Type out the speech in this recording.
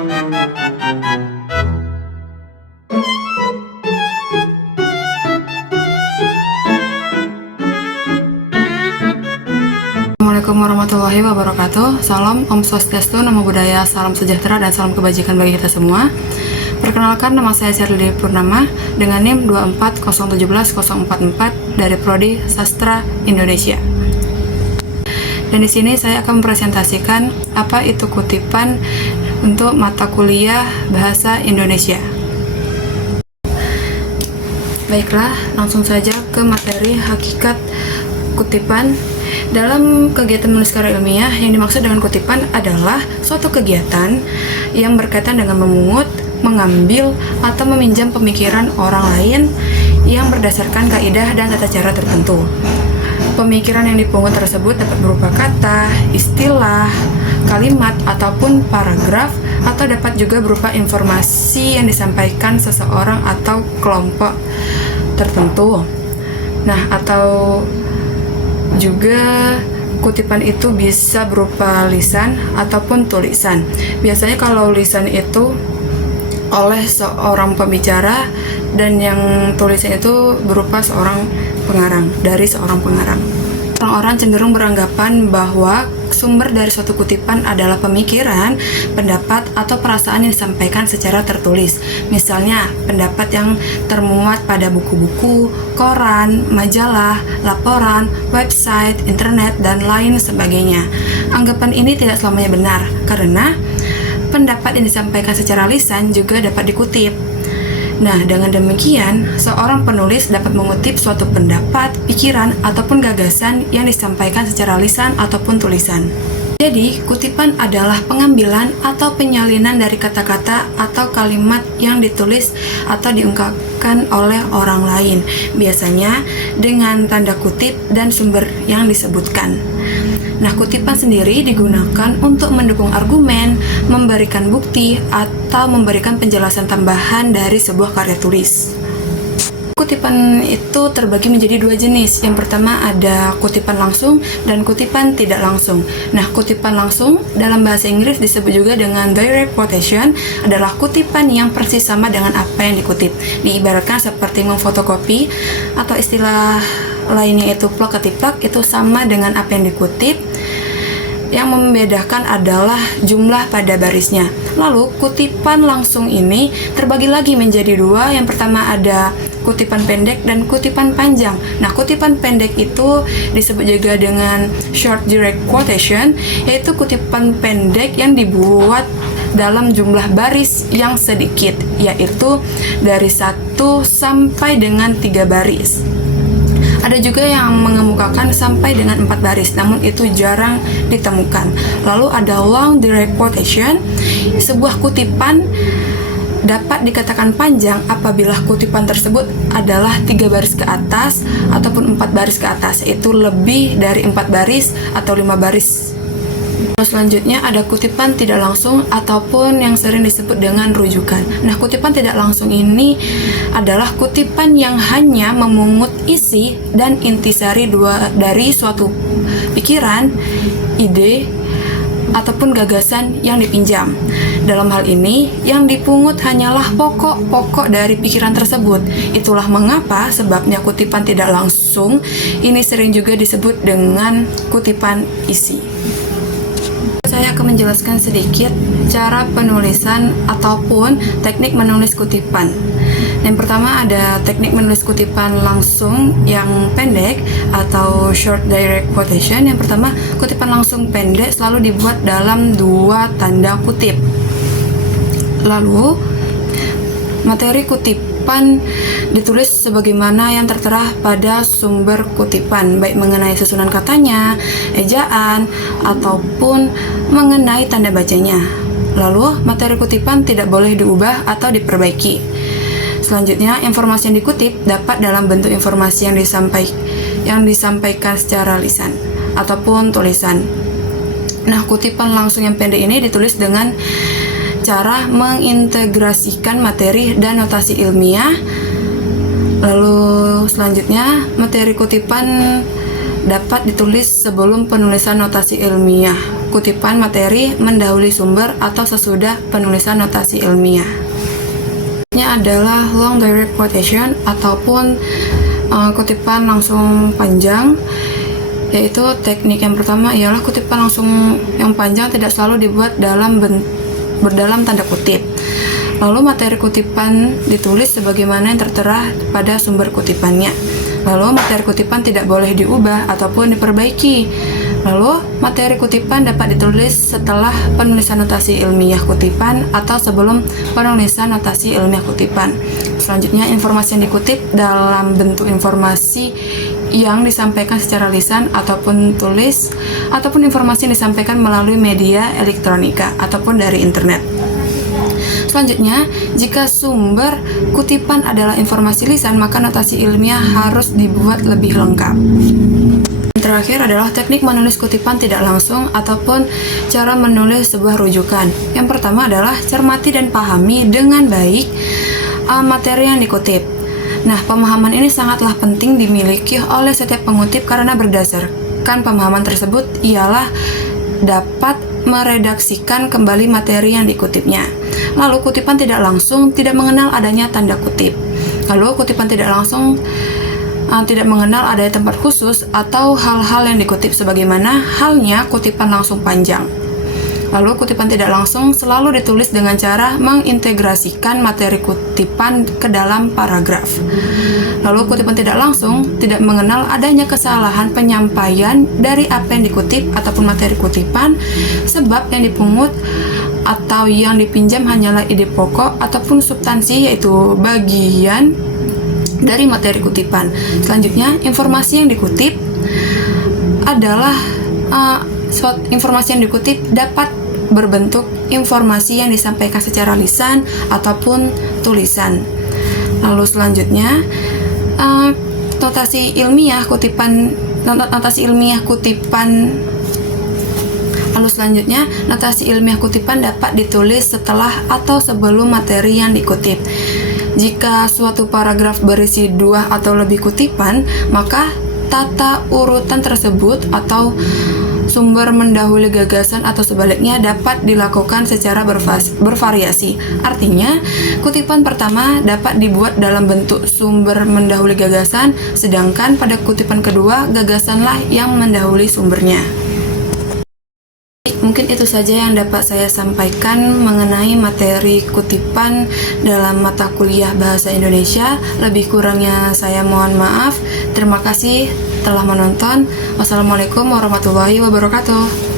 Assalamualaikum warahmatullahi wabarakatuh. Salam, Om Swastiastu, Namo Buddhaya, salam sejahtera dan salam kebajikan bagi kita semua. Perkenalkan, nama saya Sherly Purnama dengan NIM 24017-044 dari Prodi Sastra Indonesia. Dan di sini saya akan mempresentasikan apa itu kutipan untuk mata kuliah Bahasa Indonesia. Baiklah, langsung saja ke materi hakikat kutipan. Dalam kegiatan menulis karya ilmiah, yang dimaksud dengan kutipan adalah suatu kegiatan yang berkaitan dengan memungut, mengambil, atau meminjam pemikiran orang lain yang berdasarkan kaidah dan tata cara tertentu. Pemikiran yang dipungut tersebut dapat berupa kata, istilah, kalimat, ataupun paragraf, atau dapat juga berupa informasi yang disampaikan seseorang atau kelompok tertentu. Nah, atau juga kutipan itu bisa berupa lisan ataupun tulisan. Biasanya kalau lisan itu oleh seorang pembicara dan yang tulisan itu berupa seorang pengarang, dari seorang pengarang. Orang-orang cenderung beranggapan bahwa sumber dari suatu kutipan adalah pemikiran, pendapat, atau perasaan yang disampaikan secara tertulis. Misalnya, pendapat yang termuat pada buku-buku, koran, majalah, laporan, website, internet, dan lain sebagainya. Anggapan ini tidak selamanya benar, karena pendapat yang disampaikan secara lisan juga dapat dikutip. Nah, dengan demikian, seorang penulis dapat mengutip suatu pendapat, pikiran, ataupun gagasan yang disampaikan secara lisan ataupun tulisan. Jadi, kutipan adalah pengambilan atau penyalinan dari kata-kata atau kalimat yang ditulis atau diungkapkan oleh orang lain, biasanya dengan tanda kutip dan sumber yang disebutkan. Nah, kutipan sendiri digunakan untuk mendukung argumen, memberikan bukti, atau memberikan penjelasan tambahan dari sebuah karya tulis. Kutipan itu terbagi menjadi dua jenis. Yang pertama ada kutipan langsung dan kutipan tidak langsung. Nah, kutipan langsung dalam bahasa Inggris disebut juga dengan direct quotation, adalah kutipan yang persis sama dengan apa yang dikutip. Diibaratkan seperti memfotokopi, atau istilah lainnya itu plak ketiplak, itu sama dengan apa yang dikutip. Yang membedakan adalah jumlah pada barisnya. Lalu, kutipan langsung ini terbagi lagi menjadi dua. Yang pertama ada kutipan pendek dan kutipan panjang. Nah, kutipan pendek itu disebut juga dengan short direct quotation, yaitu kutipan pendek yang dibuat dalam jumlah baris yang sedikit, yaitu dari 1 sampai dengan 3 baris. Ada juga yang mengemukakan sampai dengan 4 baris, namun itu jarang ditemukan. Lalu ada long direct quotation. Sebuah kutipan dapat dikatakan panjang apabila kutipan tersebut adalah 3 baris ke atas ataupun 4 baris ke atas, yaitu lebih dari 4 baris atau 5 baris. Selanjutnya ada kutipan tidak langsung ataupun yang sering disebut dengan rujukan. Nah, kutipan tidak langsung ini adalah kutipan yang hanya memungut isi dan intisari dari suatu pikiran, ide, ataupun gagasan yang dipinjam. Dalam hal ini, yang dipungut hanyalah pokok-pokok dari pikiran tersebut. Itulah mengapa sebabnya kutipan tidak langsung ini sering juga disebut dengan kutipan isi. Saya akan menjelaskan sedikit cara penulisan ataupun teknik menulis kutipan. Yang pertama ada teknik menulis kutipan langsung yang pendek atau short direct quotation. Yang pertama, kutipan langsung pendek selalu dibuat dalam 2 tanda kutip. Lalu, materi kutipan ditulis sebagaimana yang tertera pada sumber kutipan, baik mengenai susunan katanya, ejaan, ataupun mengenai tanda bacanya. Lalu, materi kutipan tidak boleh diubah atau diperbaiki. Selanjutnya, informasi yang dikutip dapat dalam bentuk informasi yang disampaikan secara lisan ataupun tulisan. Nah, kutipan langsung yang pendek ini ditulis dengan cara mengintegrasikan materi dan notasi ilmiah. Lalu selanjutnya, materi kutipan dapat ditulis sebelum penulisan notasi ilmiah. kutipan materi mendahului sumber atau sesudah penulisan notasi ilmiah. Ini adalah long direct quotation ataupun kutipan langsung panjang, yaitu teknik yang pertama ialah kutipan langsung yang panjang tidak selalu dibuat berdalam tanda kutip. Lalu materi kutipan ditulis sebagaimana yang tertera pada sumber kutipannya. Lalu materi kutipan tidak boleh diubah ataupun diperbaiki. Lalu materi kutipan dapat ditulis setelah penulisan notasi ilmiah kutipan atau sebelum penulisan notasi ilmiah kutipan. Selanjutnya, informasi yang dikutip dalam bentuk informasi yang disampaikan secara lisan ataupun tulis, ataupun informasi yang disampaikan melalui media elektronika ataupun dari internet. Selanjutnya, jika sumber kutipan adalah informasi lisan, maka notasi ilmiah harus dibuat lebih lengkap. Yang terakhir adalah teknik menulis kutipan tidak langsung ataupun cara menulis sebuah rujukan. Yang pertama adalah cermati dan pahami dengan baik materi yang dikutip. Nah, pemahaman ini sangatlah penting dimiliki oleh setiap pengutip karena berdasarkan pemahaman tersebut ialah dapat meredaksikan kembali materi yang dikutipnya. Lalu kutipan tidak langsung tidak mengenal adanya tanda kutip. Lalu kutipan tidak langsung tidak mengenal adanya tempat khusus atau hal-hal yang dikutip sebagaimana halnya kutipan langsung panjang. Lalu kutipan tidak langsung selalu ditulis dengan cara mengintegrasikan materi kutipan ke dalam paragraf. Lalu kutipan tidak langsung tidak mengenal adanya kesalahan penyampaian dari apa yang dikutip ataupun materi kutipan, sebab yang dipungut atau yang dipinjam hanyalah ide pokok ataupun substansi, yaitu bagian dari materi kutipan. Selanjutnya, informasi yang dikutip adalah informasi yang dikutip dapat berbentuk informasi yang disampaikan secara lisan ataupun tulisan. Lalu selanjutnya, notasi ilmiah kutipan. Lalu selanjutnya, notasi ilmiah kutipan dapat ditulis setelah atau sebelum materi yang dikutip. Jika suatu paragraf berisi 2 atau lebih kutipan, maka tata urutan tersebut atau sumber mendahului gagasan atau sebaliknya dapat dilakukan secara bervariasi. Artinya, kutipan pertama dapat dibuat dalam bentuk sumber mendahului gagasan, sedangkan pada kutipan kedua, gagasanlah yang mendahului sumbernya. Mungkin itu saja yang dapat saya sampaikan mengenai materi kutipan dalam mata kuliah Bahasa Indonesia. Lebih kurangnya saya mohon maaf. Terima kasih telah menonton. Wassalamualaikum warahmatullahi wabarakatuh.